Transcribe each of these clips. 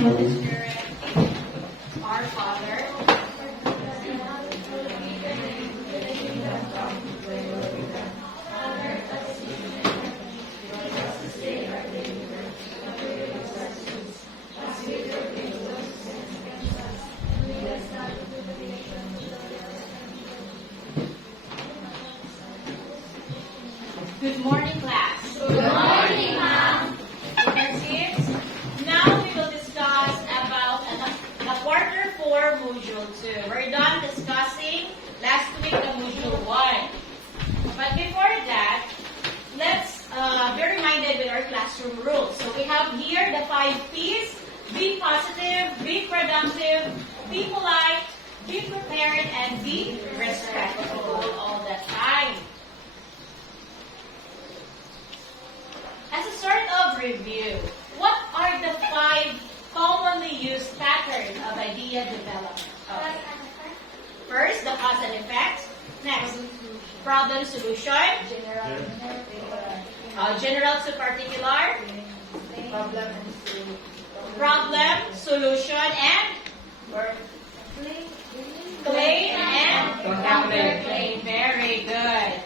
Holy Spirit, our Father. Good morning, class. Good morning, ma'am. That's it. Now we will discuss about the quarter 4 module 2. We're done discussing last week the module 1. But before that, let's be reminded with our classroom rules. So we have here the 5 P's: be positive, be productive, be polite, be prepared, and be respectful all the time. As a sort of review, what are the 5 commonly used patterns of idea development? Okay. First, the cause and effect. Next, problem solution. General to particular. Problem, solution, and claim and counterclaim. Very good.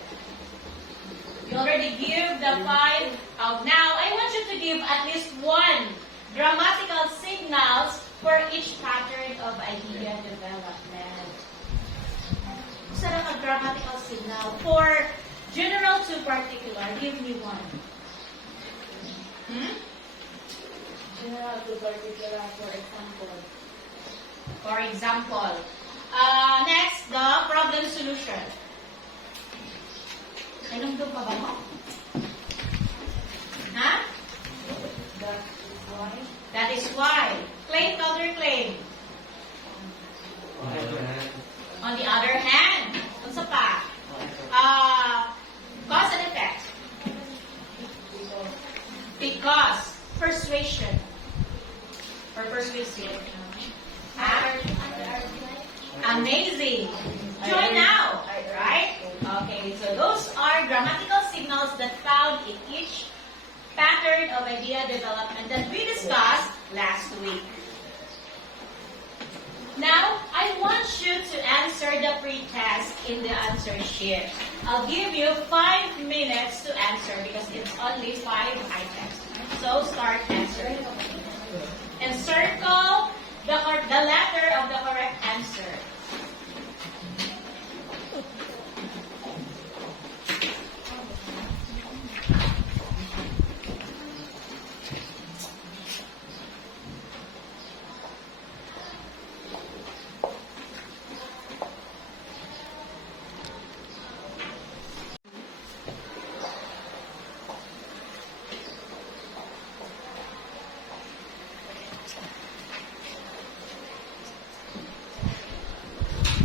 You already give the 5 out. Now, I want you to give at least 1 grammatical signals for each pattern of idea development. Saan ang grammatical signal? For general to particular, give me 1. General to particular, for example. For example. Next, the problem solution. Anong doon pa ba mo? Ha? That is why. Claim, counterclaim. On the other hand. Ano pa? Cause and effect. Because. Persuasion. Or persuasive. Ha? Amazing. Join now. Right? Okay, so those are grammatical signals that found in each pattern of idea development that we discussed last week. Now, I want you to answer the pre-test in the answer sheet. I'll give you 5 minutes to answer because it's only 5 items. So, start answering. And circle the letter of the correct answer.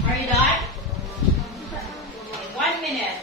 Are you done? 1 minute.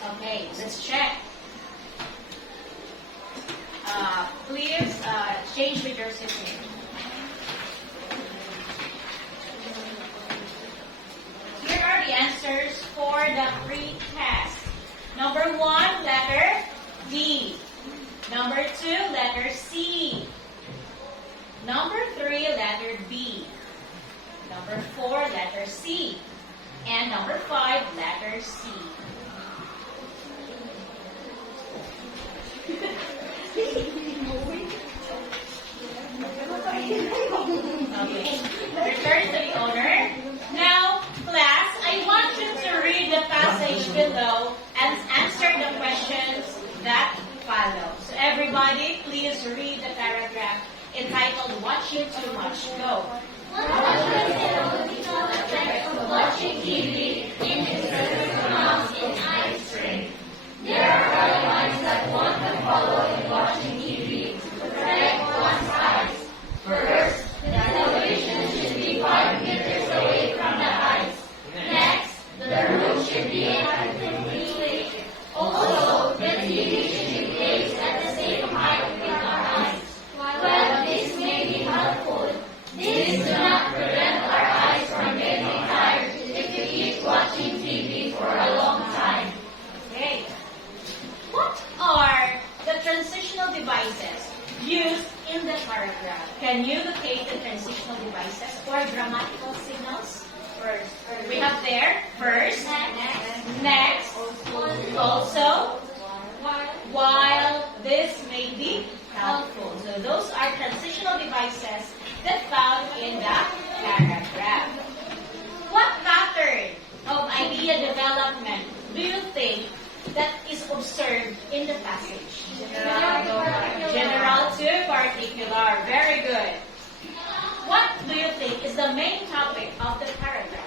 Okay, let's check. Please change with your sitting. Here are the answers for the pre-test. Number 1, letter D. Number 2, letter C. Number 3, letter B. Number 4, letter C. And number 5, letter C. Okay. Return to the owner. Now, class, I want you to read the passage below and answer the questions that follow. So everybody, please read the paragraph entitled "Watching Too Much." Go. effects of watching TV in excessive amounts in eye strain. There are guidelines that one can follow in watching TV to protect one's eyes. First, the television should be 5 meters away from the eyes. Next, the room should be actively lit. Also, the TV should be placed at the same height with our eyes. While this may be helpful, this does not prevent our eyes from getting tired if we keep watching TV for a long time. Okay. What are the transitional devices used in the paragraph? Can you locate the transitional devices or grammatical signals? First, We have there first, next, also, while this may be helpful. So those are transitional devices that found in the paragraph. What pattern of idea development do you think that is observed in the passage? General to particular. Very good. What do you think is the main topic of the paragraph?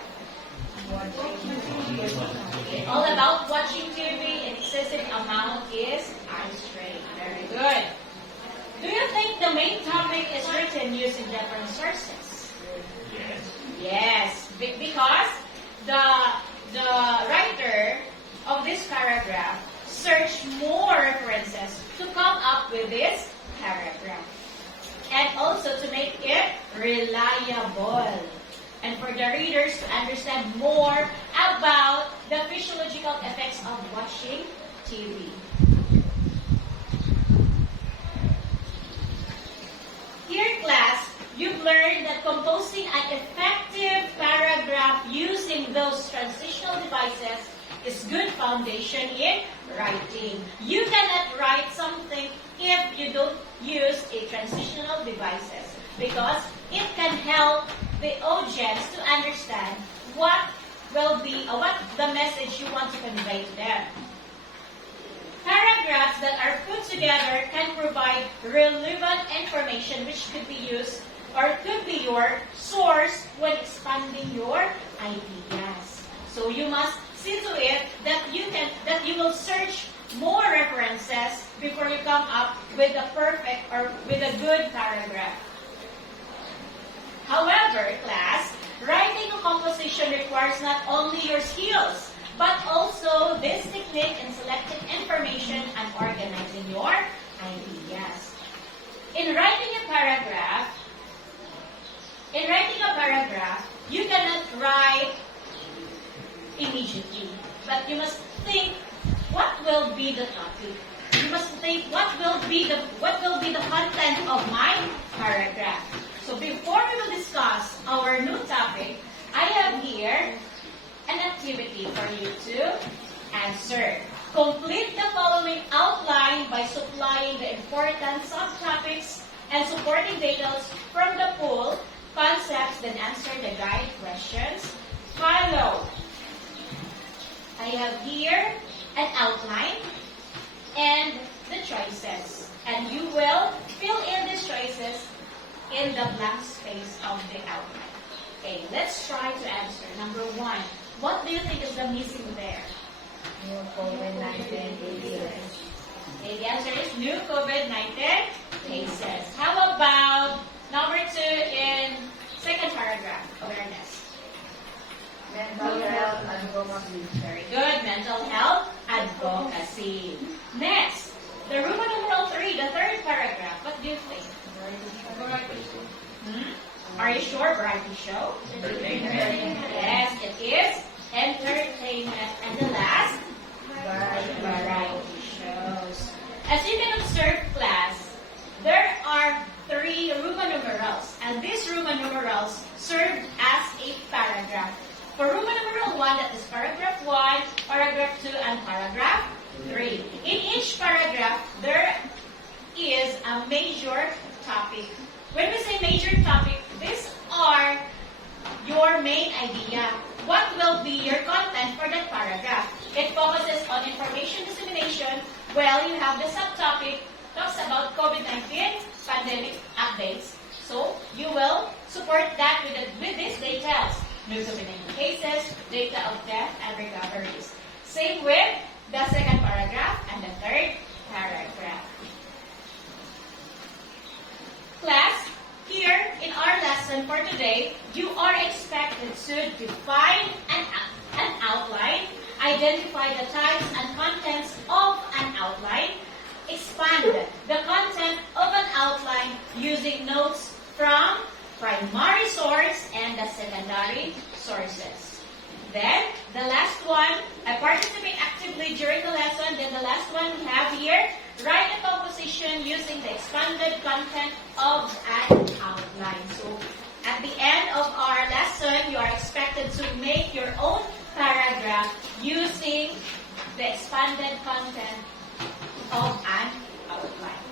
All about watching TV in excessive amount is eye strain. Very good. Do you think the main topic is written using different sources? Yes, because the writer of this paragraph searched more references to come up with this paragraph. And also to make it reliable. And for the readers to understand more about the physiological effects of watching TV. Here, class, you've learned that composing an effective paragraph using those transitional devices is good foundation in writing. You cannot write something if you don't use a transitional devices because it can help the audience to understand what will be or what the message you want to convey to them. Paragraphs that are put together can provide relevant information which could be used or could be your source when expanding your ideas. So you must see to it that you will search more references before you come up with a perfect or with a good paragraph. However, class, writing a composition requires not only your skills, but also this technique in selecting information and organizing your ideas. In writing a paragraph, you cannot write immediately, but you must think what will be the topic. You must think what will be the content of my paragraph. So before we will discuss our new topic, I have here an activity for you to answer. Complete the following outline by supplying the important subtopics and supporting details from the pool concepts, then answer the guide questions. Follow. I have here an outline and the choices. And you will fill in these choices in the blank space of the outline. Okay, let's try to answer. Number 1. What do you think is the missing there? New COVID-19 cases. Okay, the answer is new COVID-19 cases. How about number 2 in second paragraph, awareness? Mental health advocacy. Very good, mental health advocacy. Next, the Roman numeral 3, the third paragraph. What do you think? Are you sure? Variety show? Yes, it is entertainment. And the last? Variety shows. As you can observe, class, there are 3 Roman numerals. And these Roman numerals serve as a paragraph. For Roman numeral 1, that is paragraph 1, paragraph 2, and paragraph 3. In each paragraph, there is a major topic. When we say major topic, these are your main idea. What will be your content for that paragraph? It focuses on information dissemination. Well, you have the subtopic, talks about COVID-19 pandemic updates. So, you will support that with these details. news of any cases, data of death, and recoveries. Same with the second paragraph and the third paragraph. Class, here in our lesson for today, you are expected to define an outline, identify the types and contents of an outline, expand the content of an outline using notes from primary source and the secondary sources. Then, the last one, I participate actively during the lesson. Then the last one we have here, write a composition using the expanded content of an outline. So, at the end of our lesson, you are expected to make your own paragraph using the expanded content of an outline.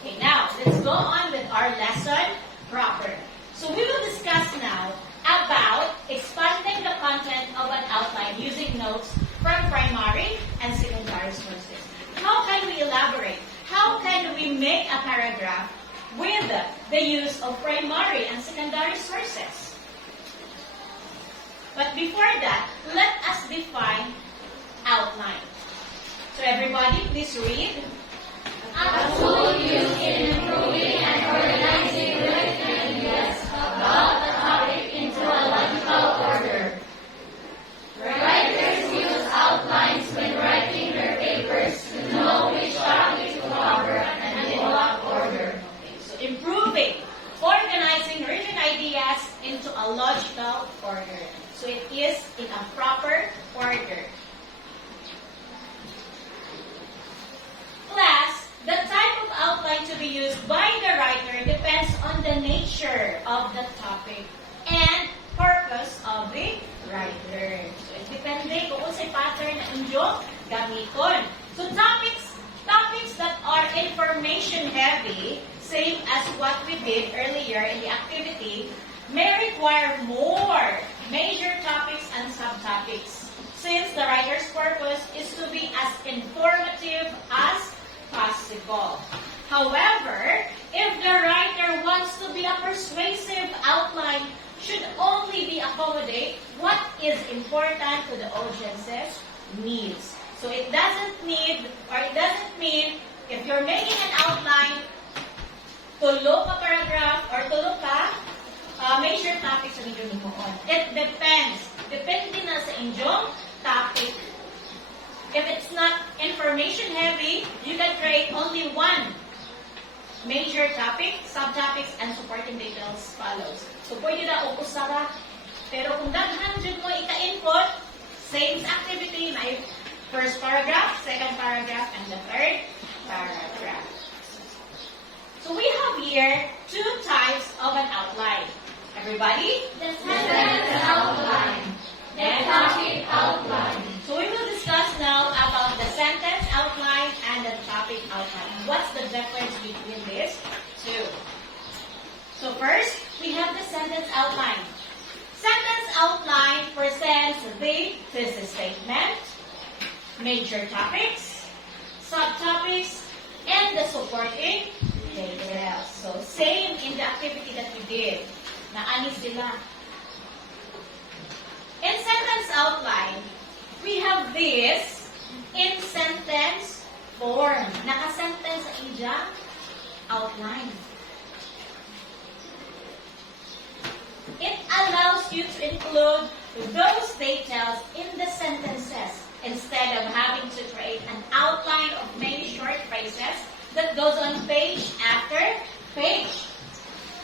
Okay, now, let's go on with our lesson proper. So, we will discuss now about expanding the content of an outline using notes from primary and secondary sources. How can we elaborate? How can we make a paragraph with the use of primary and secondary sources? But before that, let us define outline. So everybody, please read. A tool used in improving and organizing written ideas about the topic into a logical order. Writers use outlines when writing their papers to know which topic to cover and in what order. So improving, organizing written ideas into a logical order. So it is in a proper order. Class, the type of outline to be used by the writer depends on the nature of the topic and purpose of the writer. So, it depende kung unsay pattern na inyong gamiton. So, topics that are information heavy, same as what we did earlier in the activity, may require more major topics and subtopics, since the writer's purpose is to be as informative as possible. However, if the writer wants to be a persuasive outline, should only be accommodate what is important to the audience's needs. So it doesn't mean if you're making an outline, tulo ka paragraph or tulo ka major topics sa inyong himuon. It depends. Depende na sa inyong topic. If it's not information heavy, you can create only one major topic, subtopics, and supporting details follows. So, pwede na o usara. Pero kung daghan dyan mo ika-input, same activity, may first paragraph, second paragraph, and the third paragraph. So, we have here two types of an outline. Everybody? The sentence outline. The topic outline. So we will discuss now about the sentence outline and the topic outline. What's the difference between these two? So first, we have the sentence outline. Sentence outline presents the thesis statement, major topics, subtopics, and the supporting details. So same in the activity that we did. Naani sila. In sentence outline, we have this in sentence form. Naka-sentence sa iyang outline. It allows you to include those details in the sentences instead of having to create an outline of many short phrases that goes on page after page.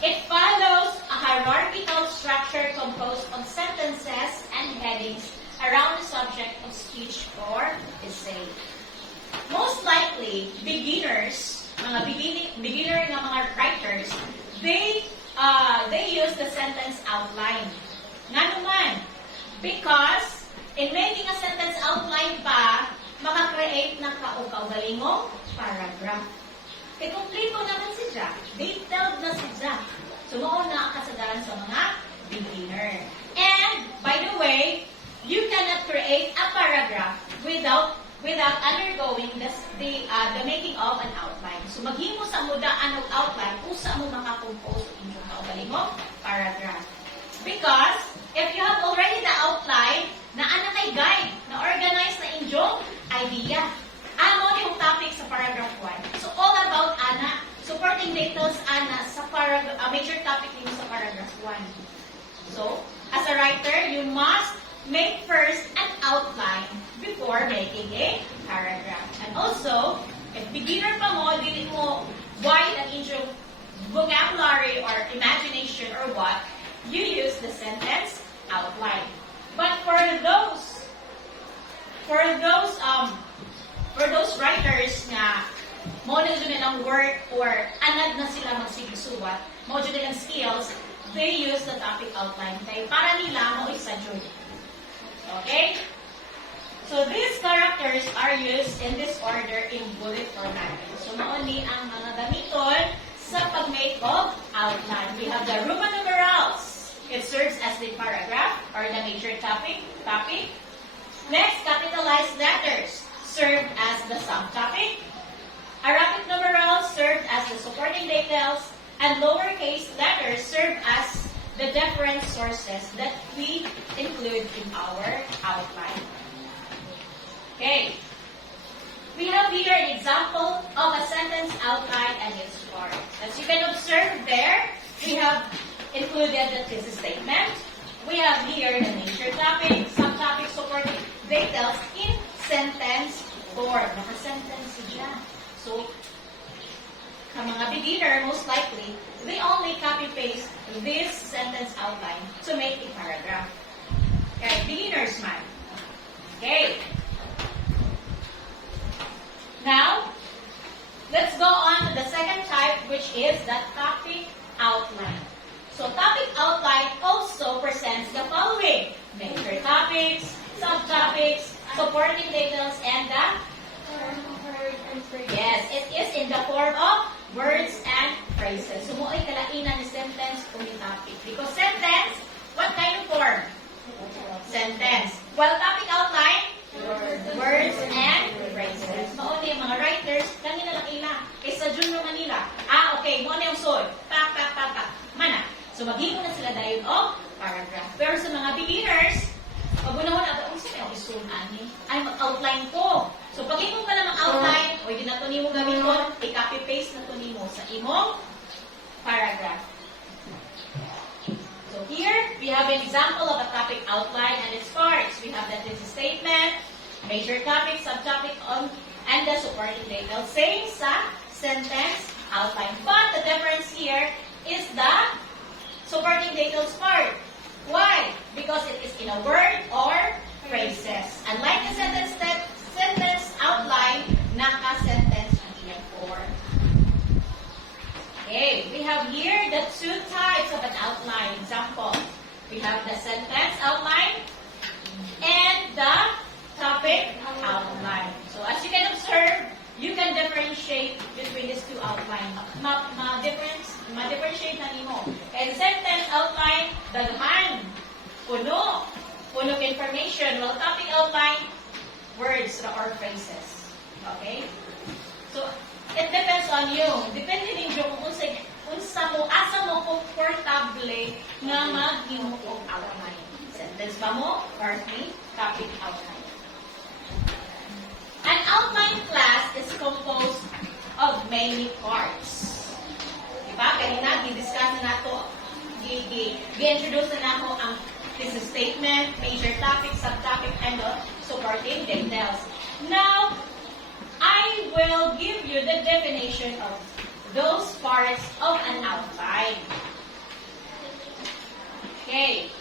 It follows a hierarchical structure composed of sentences and headings around the subject of speech or essay. Most likely, beginners, beginner nga mga writers, they use the sentence outline. Nga naman, because in making a sentence outline pa, maka-create ng kaugalingong paragraph. E kumplito naman si Jack. Detailed na si Jack. So, noon na kasagaran sa mga beginner. And, by the way, you cannot create a paragraph without undergoing the making of an outline. So, maghimo sa mudaan og outline kung sa mo makakompose inyong kaugalingong paragraph. Because, if you have already the outline, na ana kay guide, na organize na inyong idea. Ano yung topic sa paragraph 1? So, all about ana, supporting details ana sa major topic din sa paragraph 1. So, as a writer, you must make first an outline before making a paragraph. And also, if beginner pa mo, dili mo wide ang inyong vocabulary or imagination or what, you use the sentence outline. But for those writers na mo na dyan nilang work or anad na sila magsigisuwat, mo dyan nilang skills, they use the topic outline. Kaya para nila mo isa dyan. Okay? So these characters are used in this order in bullet format. So mauni ang mga gamiton sa pag-make of outline. We have the Roman numerals. It serves as the paragraph or the major topic. Next, capitalized letters served as the subtopic. Arabic numerals served as the supporting details, and lowercase letters serve as the different sources that we include in our outline. Okay. We have here an example of a sentence outline and its parts. As you can observe there, we have included the thesis statement. We have here the major topic, subtopic, supporting details in sentence form. Naka-sentence siya. So, ang mga beginner, most likely, they only copy-paste this sentence outline to make a paragraph. Okay, beginner's mind. Okay. Now, let's go on to the second type, which is the topic outline. So, topic outline also presents the following: major topics, subtopics, supporting details, and the yes, it is in the form of words and phrases. So, mo ay kalainan ni sentence o ni topic. Because sentence, what kind of form? Sentence. While topic outline, words and phrases. Mauni yung mga writers, kanina lang ila. Sa Junior Manila. Okay, mo na yung soul. Pak. Mana. So, maghimo na sila dayon o paragraph. Pero sa mga beginners, pag-unahon na, saan yung isunan ni? Ay, mag-outline ko. So, pag imo ka na mag-outline, o hindi na ito nimo gamiton, i-copy-paste na ito nimo sa imong paragraph. So, here, we have an example of a topic outline and its parts. We have the thesis statement, major topic, subtopic, and the supporting details. Same sa sentence outline. But the difference here is the supporting details part. Why? Because it is in a word or phrases. Unlike the sentence outline, naka-sentence ang iyang form. Okay, we have here the two types of an outline. Example, we have the sentence outline and the topic outline. So as you can observe, you can differentiate between these two outlines. Ma-differentiate na nimo. And sentence outline, daghan, puno of information. While topic outline, words or phrases. Okay? So, it depends on you. Depende din kung asa mo comfortable nga mag-imo og outline. Sentence ba mo or topic outline. An outline class is composed of many parts. Diba? Kanina, i-discuss na nato, i-introduce na nato ang thesis statement, major topic, subtopic, and supporting details. Now, I will give you the definition of those parts of an outline. Okay.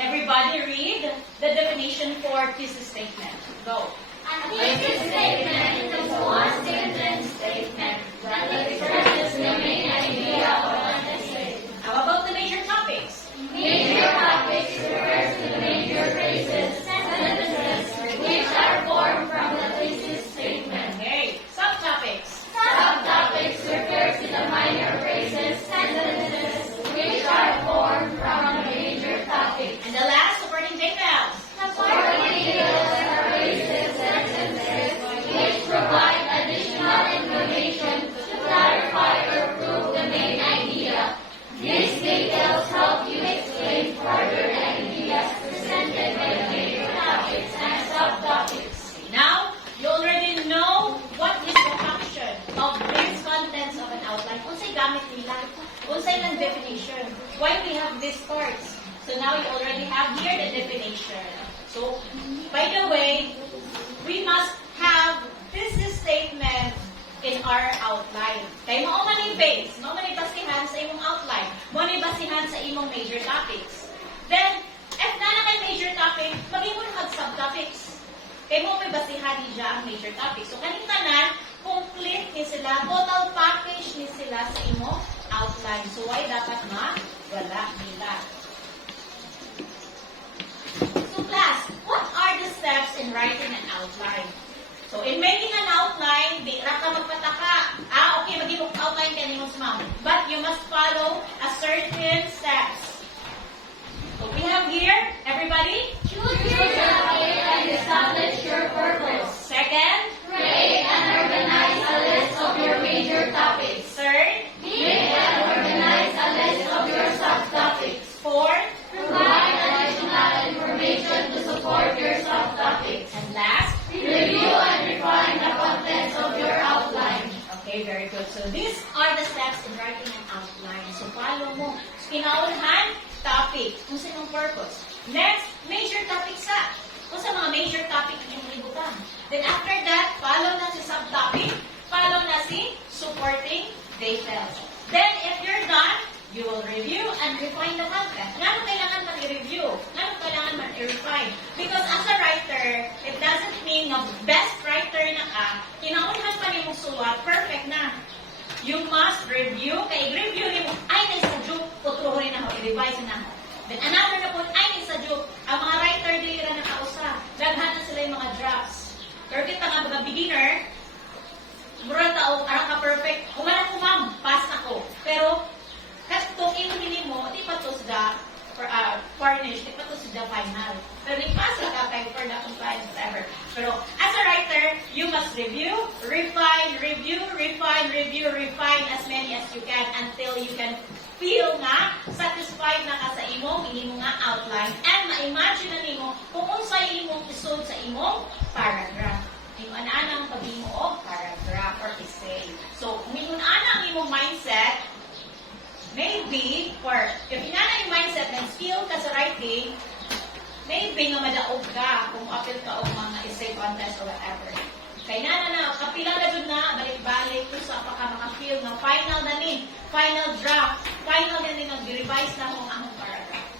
Everybody read the definition for thesis statement. Go. A thesis statement is one sentence statement that expresses the main idea of a thesis. How about the major topics? Major topics refers to the major phrases, sentences, which are formed from the thesis statement. Okay. Subtopics. Subtopics refer to the minor phrases, sentences, which are formed from the major topic. And the last, supporting details. Supporting details are phrases, sentences, which provide additional why we have these parts. So now we already have here the definition. So, by the way, we must have thesis statement in our outline. Kaya mo man yung base, mo man yung basihan sa imong outline, mo man yung basihan sa imong major topics. Then, if na kay major topic, mag-imon kag subtopics. Kaya mo may basihan niya ang major topics. So, kaning tanan, complete ni sila, total package ni sila sa imong outline. So, why dapat wala nila? So, class, what are the steps in writing an outline? So, in making an outline, di ra ka magpataka. Okay, mag-imong outline ka nimong ma'am. But you must follow a certain steps. So, we have here, everybody? Choose your topic and establish your purpose. Second? Create and organize a list of your major topics. Third? Make and organize a list of your subtopics. Fourth? Provide additional information to support your subtopics. And last? Review and refine the contents of your outline. Okay, very good. So, these are the steps in writing an outline. So, follow mo. So, kinaunahan, topic. Kung sa yung purpose. Next, major topic sa. Kung sa mga major topic yung libutan. Then, after that, follow na si subtopic. Follow na si supporting details. Then, if you're done, you will review and refine the content. Ngano kailangan man i-review? Ngano kailangan man i-refine? Because as a writer, it doesn't mean na best writer na ka, kinaunhan pa niyo mong sulat, perfect na. You must review, kaya i-review niyo, ay, naisadyo, utruhin na ako, i-revise na ako. Then another na po, ay, naisadyo, ang mga writer dili na nakausa, daghan na sila yung mga drafts. Pero kita nga mga beginner, mura tao, arang ka perfect, kumana ko ma'am, pass na ko. Pero, kung inunin mo, di pa to sa furnish, di pa to sa final. Pero di pa sa kay for the compliance, whatever. Pero as a writer, you must review, refine as many as you can until you can feel na satisfied na ka sa imong nga outline and ma-imagine na nimo kung unsay imong isod sa imong paragraph. Yung ana-anang pag-imo o paragraph or essay. So, kung ana ang imong mindset, maybe, or if inana yung mindset ng skill ka sa writing, maybe nga madaog ka kung apil ka o mga essay contest or whatever. Kaya na, kapila na dun na, balik-balik, kung sa pa ka makafeel na final na ni, final draft, final na ni, nag-revise na kung anong paragraph.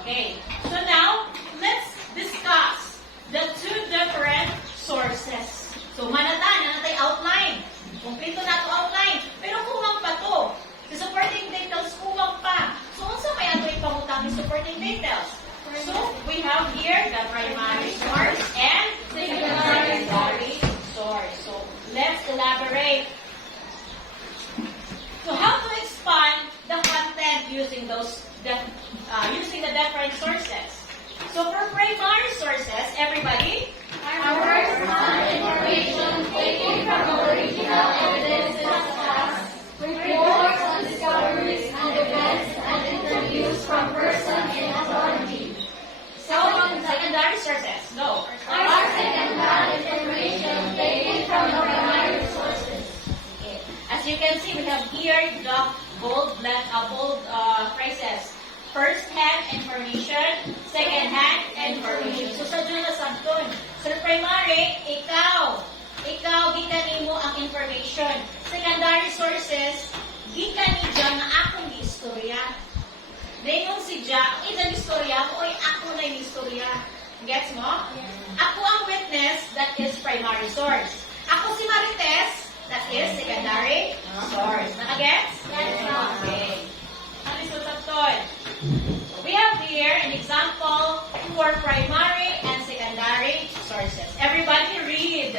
Okay. So now, let's discuss the two different sources. So, nanatay outline. Kompleto na ito outline. Pero kumang pa to. The supporting details, kuwang pa. So, unsa kaya ito ipangutang yung supporting details? So, we have here the primary source and secondary source. So, let's elaborate. So, how to expand the content using those using the different sources? So, for primary sources, everybody? Our first-hand information taken from original evidences as reports on discoveries and events and interviews from persons in authority. So, secondary sources. No. Our second-hand information taken from the primary sources. Okay. As you can see, we have here the bold phrases. First-hand information, second-hand information. So, sa dyan na sabton. Sa primary, ikaw, gikan mo ang information. Secondary sources, gikan ni dyan na akong istorya. Ngayon si Jack, isang istorya mo, oy, ako na yung istorya. Gets mo? Yes. Ako ang witness, that is primary source. Ako si Marites, that is secondary source. Nakagets? Yes, ma'am. Okay. Ano yung sabton? We have here an example for primary and secondary sources. Everybody read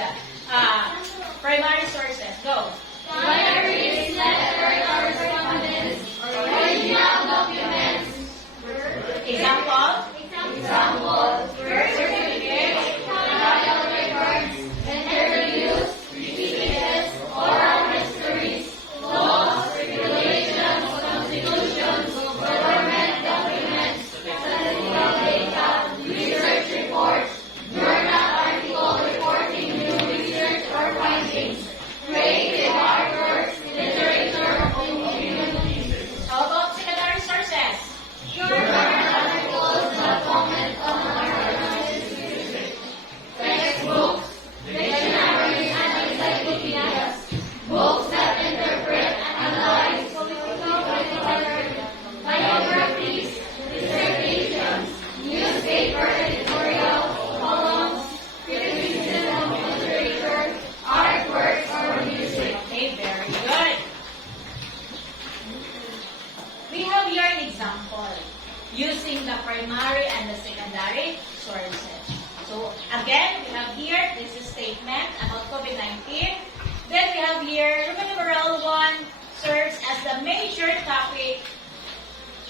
primary sources. Go. Diaries, letters, correspondence, original documents. Example. Birth certificates, trial records, interviews, speeches, oral histories, laws, regulations, constitutions, government documents, statistical data, research reports, journal article reporting new research or findings, creative artworks, literature of communities. How about secondary sources? the major topic.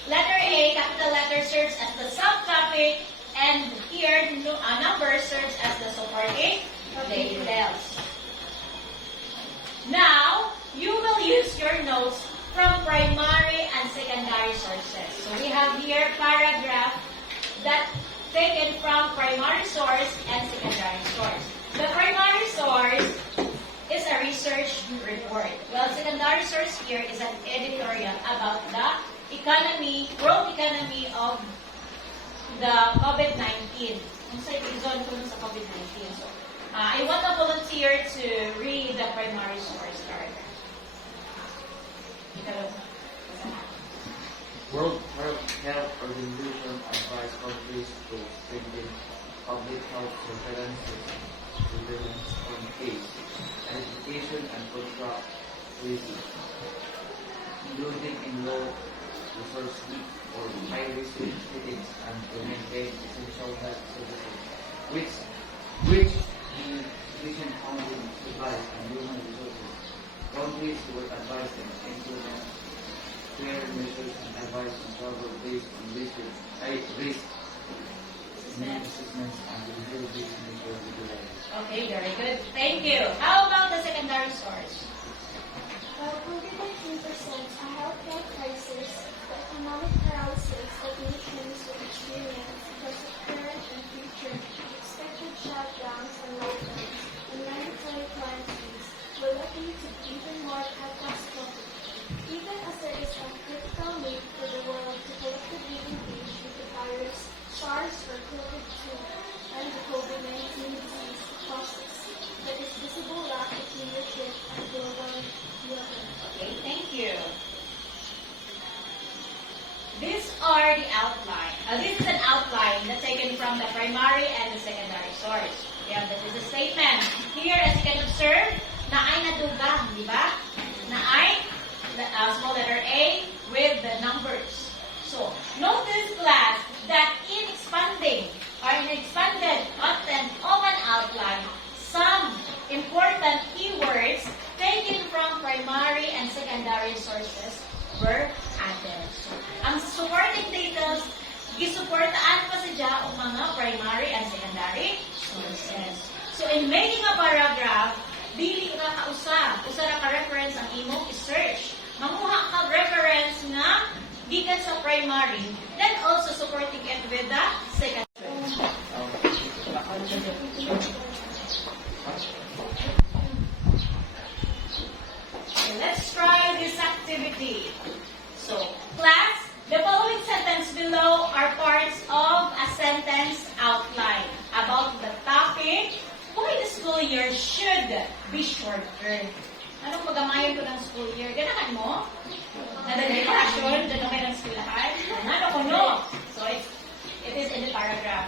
Letter A, capital letter, serves as the subtopic, and here, number serves as the supporting details. Now, you will use your notes from primary and secondary sources. So we have here paragraph that taken from primary source and secondary source. The primary source is a research report. Well, secondary source here is an editorial about the world economy of the COVID-19. Kung sa reason kung sa COVID-19. So, I want a volunteer to read the primary source paragraph. World Health Organization advised countries to strengthen public health surveillance on AIDS, education and contact tracing, including in low resource or high-risk settings, and to maintain essential health services, which in sufficient funding, supplies, and human resources. Countries were advised to implement clear measures and advice on travel based on risk assessments and review these measures regularly. Okay, very good. Thank you. How about the secondary source? While COVID-19 presents a healthcare crisis, the economic paralysis that nations will experience because of current and future expected shutdowns and lockdowns and mandatory quarantines will likely to be even more catastrophic. Even as there is a critical need for the world to collectively engage with the virus, SARS or COVID-2, and the COVID-19 disease process, there is visible lack of leadership and global development. Okay, thank you. These are the outline. This is an outline that's taken from the primary and the secondary source. Yeah, that is a statement. Here, as you can observe, na ay nadugang, di ba? Na ay, small letter A with the numbers. So, notice class that in expanding or in expanded content of an outline, some important keywords taken from primary and secondary sources were added. So, ang supporting details, gisuportaan pa siya ang mga primary and secondary sources. So, in making a paragraph, dili ka kausa ra ka reference ang imong i-search. Mamuha ka reference nga gikan sa primary, then also supporting it with the secondary. Let's try this activity. So, class, the following sentence below are parts of a sentence outline about the topic why the school year should be shorter. Anong magamayan ko ng school year? Ganahan mo? Nadagrelasyon, gano'n ng eskwelahan? Ano ko no? So, it is in the paragraph.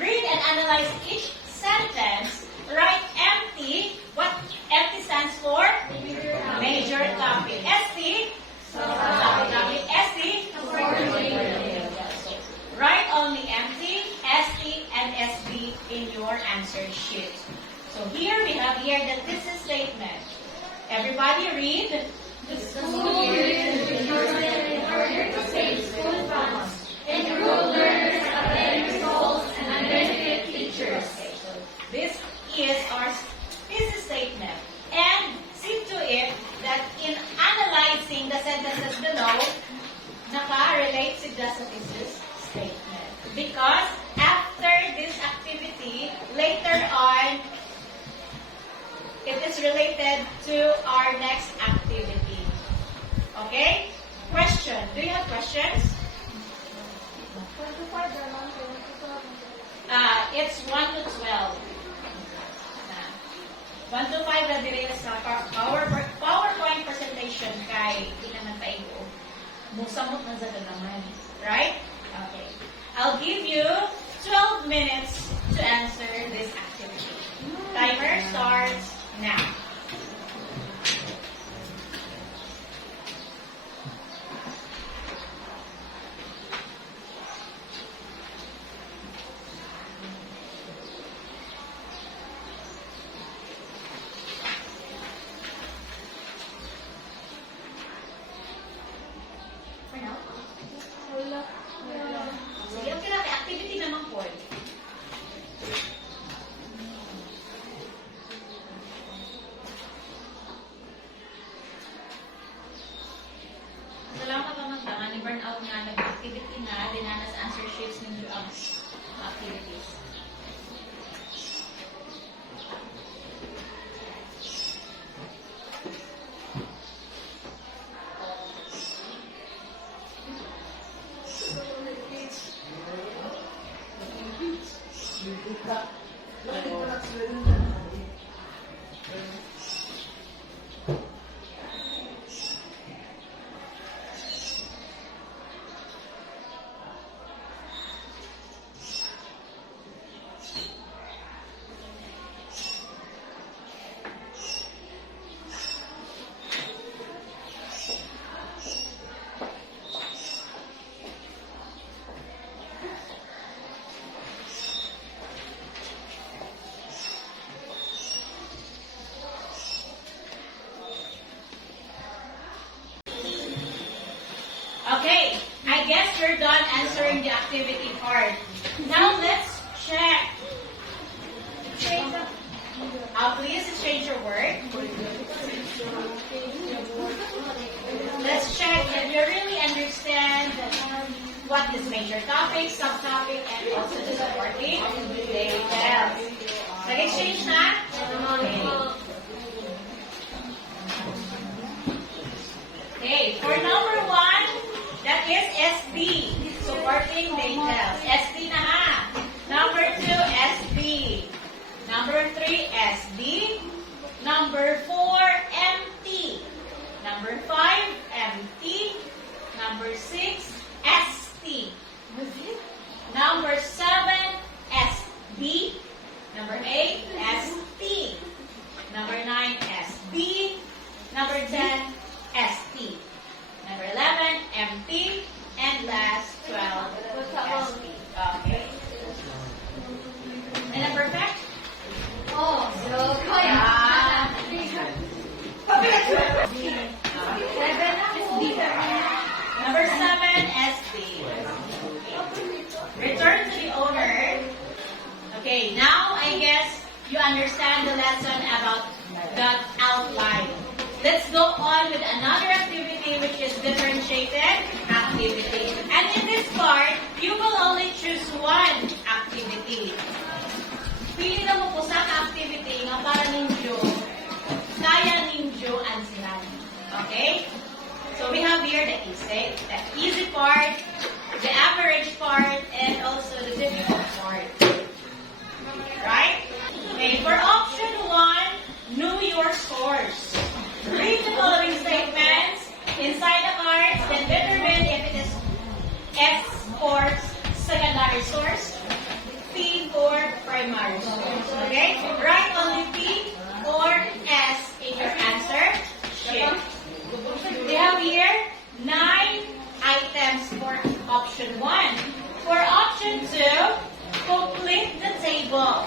Read and analyze each sentence. Write empty. What empty stands for? Major topic. ST? Topic. ST? So, write only empty, ST, and SB in your answer sheet. So here we have here the thesis statement. Everybody read. The school year is shortened in order to save school funds, improve learners' academic results, and benefit teachers. Okay, so this is our thesis statement. And see to it that in analyzing the sentences below, naka-relate sila sa thesis statement. Because after this activity, later on, it is related to our next activity. Okay? Question. Do you have questions? It's 1 to 12. 1 to 5 na dire sa PowerPoint presentation kay di naman tayo musamot na sa naman. Right? Okay. I'll give you 12 minutes to answer this activity. Timer starts now. Okay, I guess you're done answering the activity part. Now let's check. Please exchange your work. Let's check if you really understand what is major topic, subtopic, and also the supporting details. Nag-exchange na? Okay, for number 1, that is SB, supporting details. SB na ha. Number 2, SB. Number 3, SD. Number 4, MT. Number 5, MT. Number 6, ST. Number 7, SB. Number 8, ST. Number 9, SB. Number 10, ST. Number 11, MT. And last, 12, ST. Okay. And then perfect? Oh, so Number 7, SD. Return to the owner. Okay, now I guess you understand the lesson about the outline. Let's go on with another activity, which is differentiated activity. And in this part, you will only choose one activity. Pili na mo po sa activity nga para ninyo, kaya ninyo ansihan. Okay? So we have here the easy part, the average part, and also the difficult part. Right? Okay, for option 1, know your source. Read the following statements inside the cards, then determine if it is S for secondary source, P for primary source. Okay? Write only P or S in your answer sheet. We have here 9 items for option 1. For option 2, complete the table.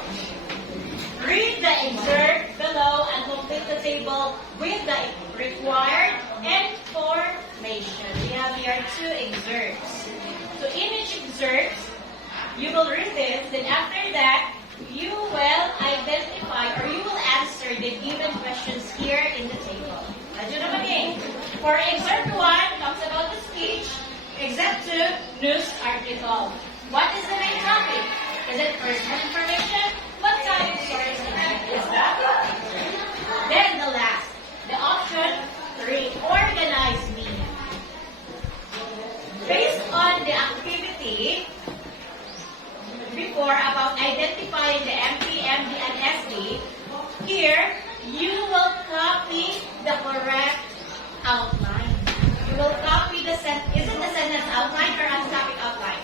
Read the excerpt below and complete the table with the required information. We have here 2 excerpts. So in each excerpt, you will read this, then after that, you will identify or you will answer the given questions here in the table. For excerpt 1, talks about the speech. Excerpt 2, news article. What is the main topic? Is it personal information? What type of source is that? Then the last, the option 3, organize media. Based on the activity before about identifying the MP, MD, and SD, here you will copy the correct outline. You will copy the sentence. Is it the sentence outline or topic outline?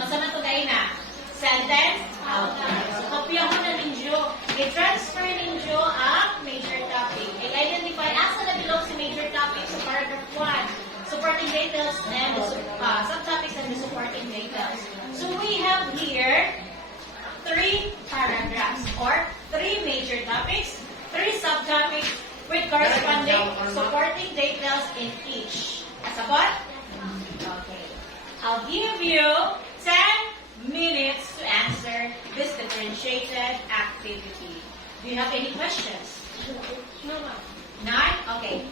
Ang sama to gay na. Sentence outline. So, kopya mo na ninyo. I-transfer ninyo ang major topic. I-identify asa na belong si major topic sa paragraph 1. Supporting details and subtopics and the supporting details. So, we have here 3 paragraphs or 3 major topics, 3 subtopics with corresponding supporting details in each. Sabot? Okay. I'll give you 10 minutes to answer this differentiated activity. Do you have any questions? No, ma'am. None? Okay.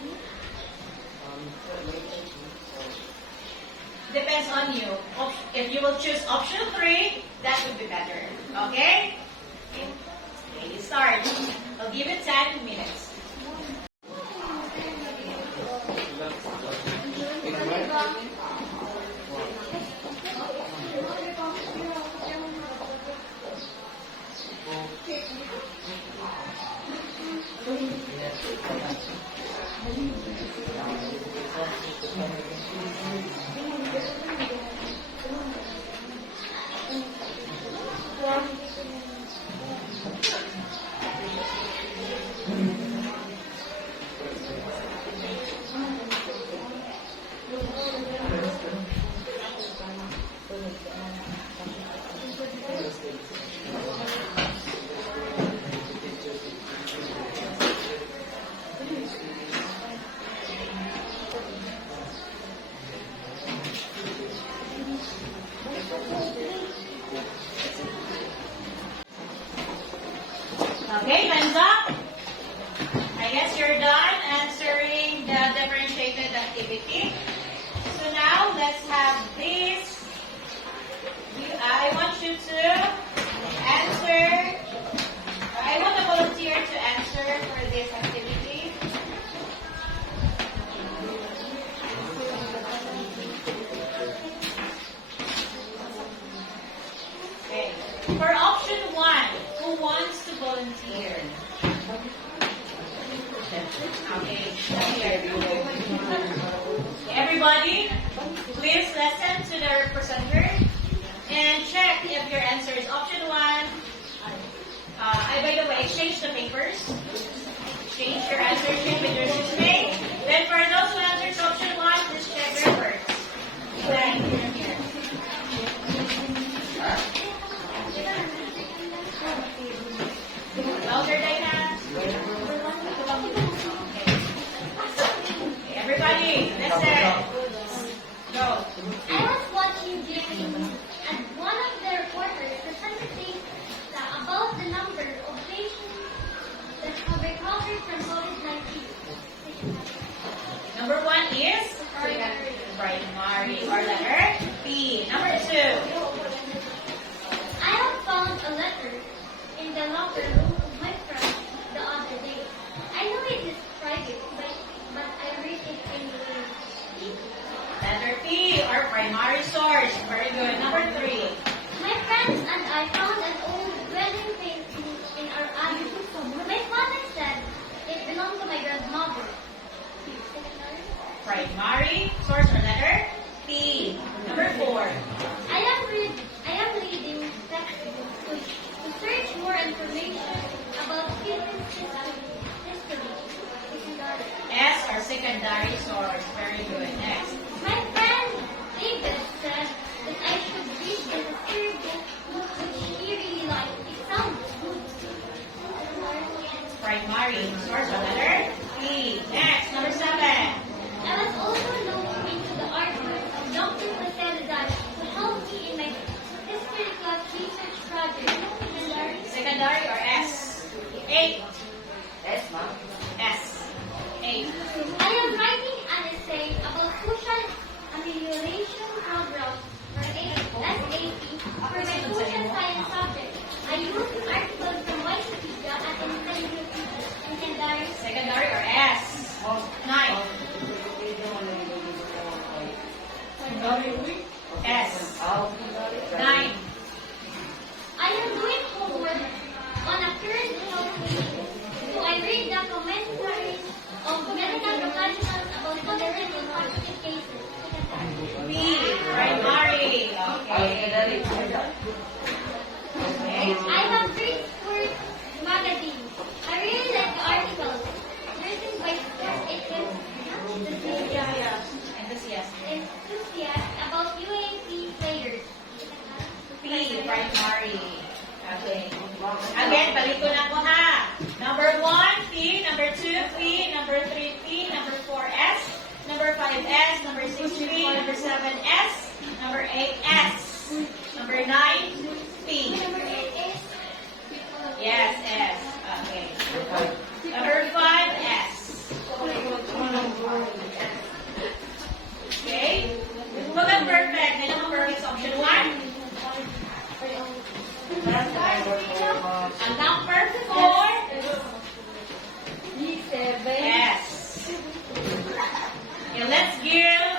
Depends on you. If you will choose option 3, that would be better. Okay? Okay, you start. I'll give it 10 minutes. guess you're done answering the differentiated activity. So now, let's have this. I want you to answer. I want a volunteer to answer for this activity. Okay. For option 1, who wants to volunteer? Okay, here. Everybody, please listen to the presenter and check if your answer is option 1. By the way, exchange the papers. Exchange your answer sheet with your seatmate. Then for those who answered option 1, please check your words. Then here. Louder, Diana. Okay, everybody, listen. Go. I was watching Jimmy, and one of the reporters presented data about the number of patients that have recovered from COVID-19. Number 1 is primary or letter B. Number 2. I have found a letter in the locker room of my friend the other day. I know it is private, but I read it anyway. Letter P or primary source. Very good. Number 3. My friends and I found an old wedding painting in our attic. My father said it belonged to my grandmother. Primary source or letter P. Number 4. I am reading textbooks to search more information about human history. S or secondary source. Very good. Next. My friend David said that I should read the history book which he really liked. It sounds good. Primary source or letter P. Next. Number 7. I was also looking into the articles of Dr. Patel to help me in my history class research project. Secondary or S? 8. Yes, ma'am. S. 8. I am writing an essay about social amelioration programs for SAP for my social science subject. I used articles from Wikipedia and secondary. Secondary or S? 9. S. 9. I am doing homework on a current health issue, so I read the commentaries of medical professionals about COVID and positive cases. B. Primary. Okay. I have read Sports Magazine. I really like the articles written by enthusiasts about UAP players. P. Primary. Okay. Again, balik ko na po ha. Number 1, P. Number 2, P. Number 3, P. Number 4, S. Number 5, S. Number 6, P. Number 7, S. Number 8, S. Number 9, P. Number 8 is Yes, S. Okay. Number 5, S. Okay? Look at perfect. May naman perfect sa option 1. Ang number 4. Yes. Okay, let's give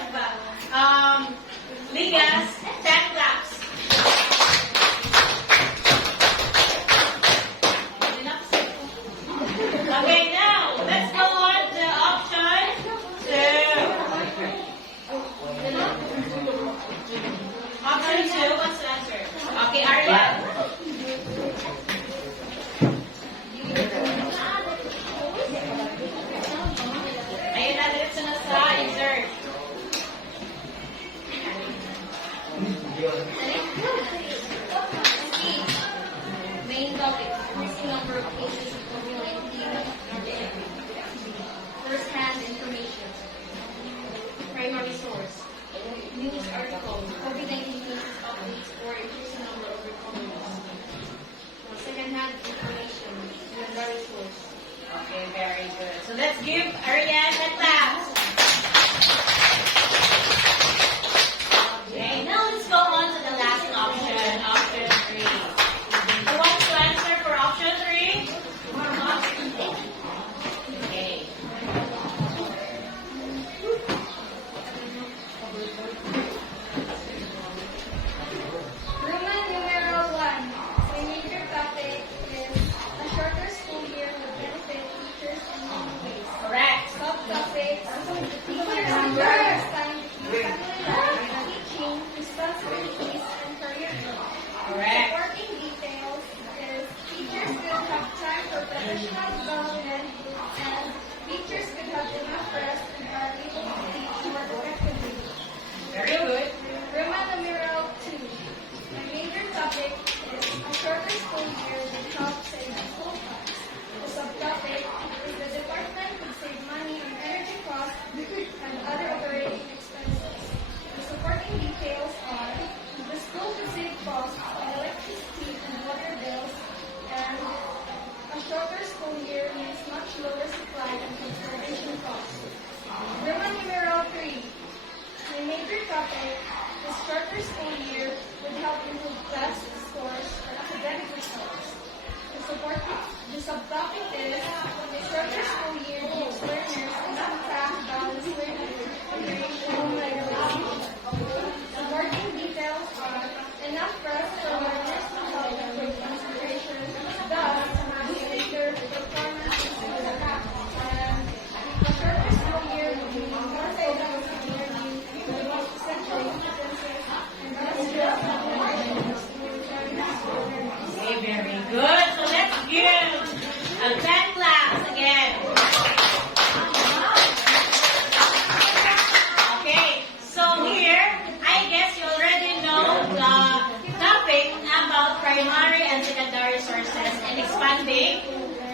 Ligas 10 claps. Okay, now let's go on to option 2. Option 2, what's the answer? Okay, Arya. So let's give Ariane a clap. Okay, now let's go on to the last option, option 3. Who wants to answer for option 3? Okay. Roman numeral 1. My major topic is a shorter school year would benefit teachers in many ways. Correct. Subtopics: teachers understand family life, teaching, responsibilities, and career growth. Correct. Supporting details is teachers could have time for professional development and teachers could have enough rest and are able to teach more effectively. Very good. Roman numeral 2. My major topic is a shorter school year that helps save school funds. The subtopic is the department could save money on energy costs and other operating expenses. The supporting details are the school could save costs on electricity and water bills, and a shorter school year means much lower supply and transportation costs. Roman numeral 3. My major topic is shorter school year would help improve class scores or academic results. The subtopic is the shorter school year gives learners enough time to balance learning, preparation, and regulation. Supporting details are enough rest for learners to help improve concentration, thus enhancing their performance in school. And a shorter school year would be more focused on learning the most essential competencies and less stress on learning the school requirements for learners. Okay, very good. So let's give a 10 claps again. Okay, so here, I guess you already know the topic about primary and secondary sources and expanding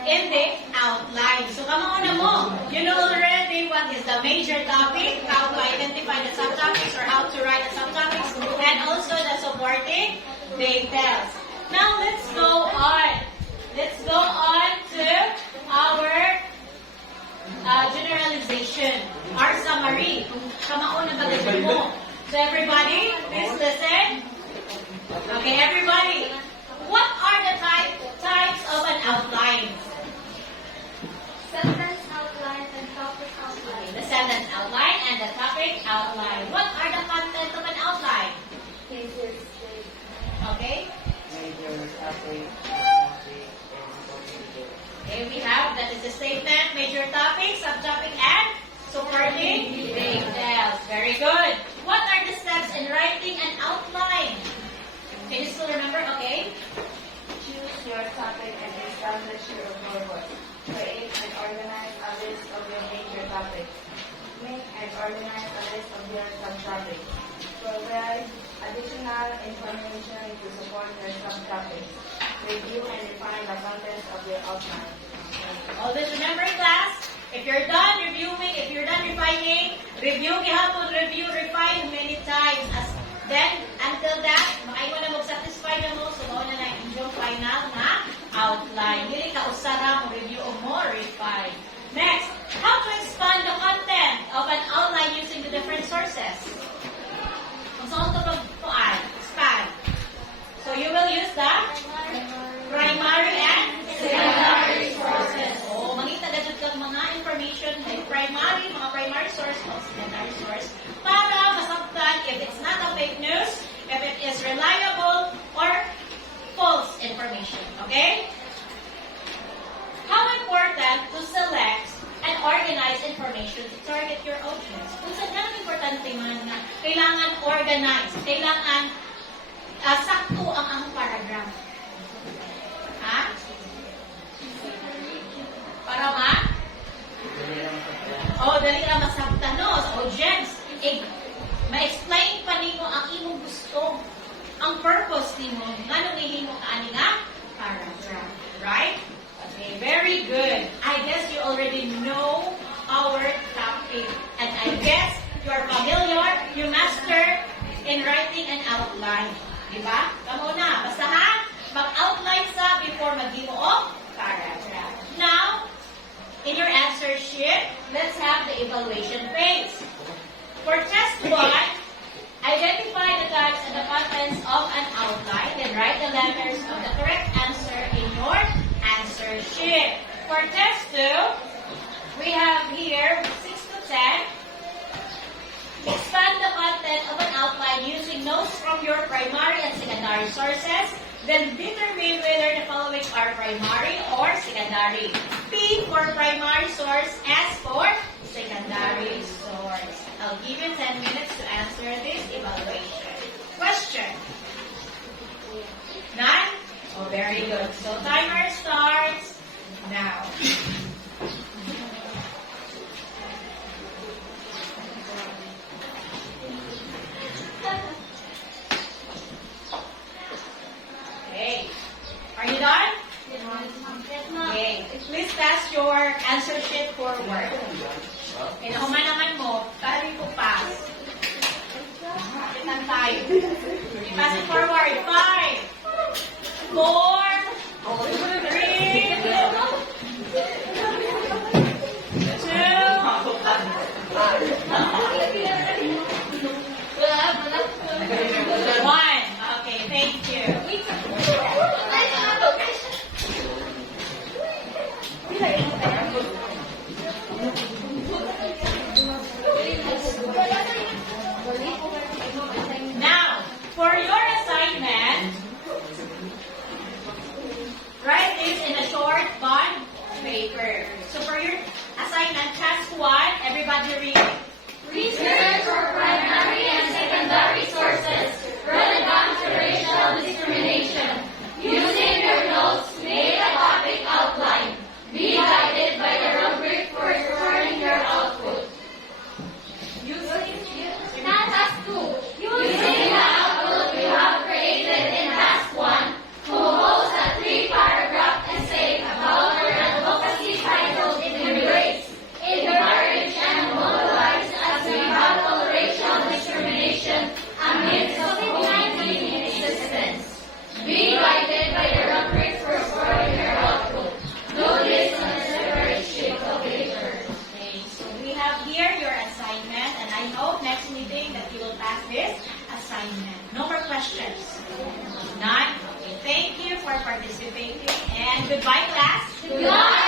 in the outline. So, kamauna mo, you know already what is the major topic, how to identify the subtopics or how to write the subtopics, and also the supporting details. Now, let's go on. Let's go on to our generalization, our summary. Kamauna ba ganyan mo? So, everybody, please listen. Okay, everybody. What are the types of an outline? Sentence outline and topic outline. The sentence outline and the topic outline. What are the contents of an outline? Cases, Okay? Major topic, subtopic, and supporting details. Okay, we have that is the statement, major topic, subtopic, and supporting details. Very good. What are the steps in writing an outline? Can you still remember? Okay? choose your topic and establish your purpose. Create and organize a list of your major topics. Make and organize a list of your subtopics. Provide additional information to support your subtopics. Review and define the contents of your outline. Always remember in class, if you're done reviewing, if you're done refining, review, gihapon, review, refine many times. Then, until that, makaiwa na mag-satisfy na mo, so mao na lang yung final na outline. Dili ka usara mo review o mo refine. Next, how to expand the content of an outline using the different sources. Kung saan ito pagpuan, expand. So you will use the primary and secondary sources. O, mangita gadget kang mga information like mga primary source o secondary source para masabtan if it's not a fake news, if it is reliable or false information. Okay? How important to select and organize information to target your audience. Kung saan ganang importante man na kailangan organize, kailangan sakto ang paragraph. Ha? Para ma? Dali lang masabtan no, sa audience. Ma-explain pa nimo ang imong gusto, ang purpose nimo, nga nung ihimo ka nga paragraph. Right? Okay, very good. I guess you already know our topic. And I guess you are familiar, you master in writing an outline. Diba? Kamu na. Basta ha, mag-outline sa before mag-himo o paragraph. Now, in your answer, answer sheet, let's have the evaluation phase. For test 1, identify the types and the contents of an outline, then write the letters of the correct answer in your answer sheet. For test 2, we have here 6 to 10. Expand the content of an outline using notes from your primary and secondary sources. Then determine whether the following are primary or secondary. P for primary source, S for secondary source. I'll give you 10 minutes to answer this evaluation. Question? None? Oh, very good. So timer starts now. Okay. Are you done? Okay. Please pass your answer sheet forward. Okay, nahuman naman mo. Tari ko pass. Itan tayo. Okay, pass it forward. 5, 4, 3, 2, 1. Okay, thank you. Now, for your assignment, write this in a short bond paper. So for your assignment, task 1, everybody read. Research for primary and secondary sources relevant to racial discrimination. Using your notes, make a topic outline. Be guided by the rubric for scoring your output. Task 2. Using the output you have created in task 1, compose a 3-paragraph essay about your advocacy titled Embrace, Encourage, and Mobilize as we battle racial discrimination amidst COVID-19 existence. Be guided by the rubric for scoring your output. Do this on a separate sheet of paper. Okay, so we have here your assignment, and I hope next meeting that you will pass this assignment. No more questions? None? Okay, thank you for participating, and goodbye, class. Goodbye.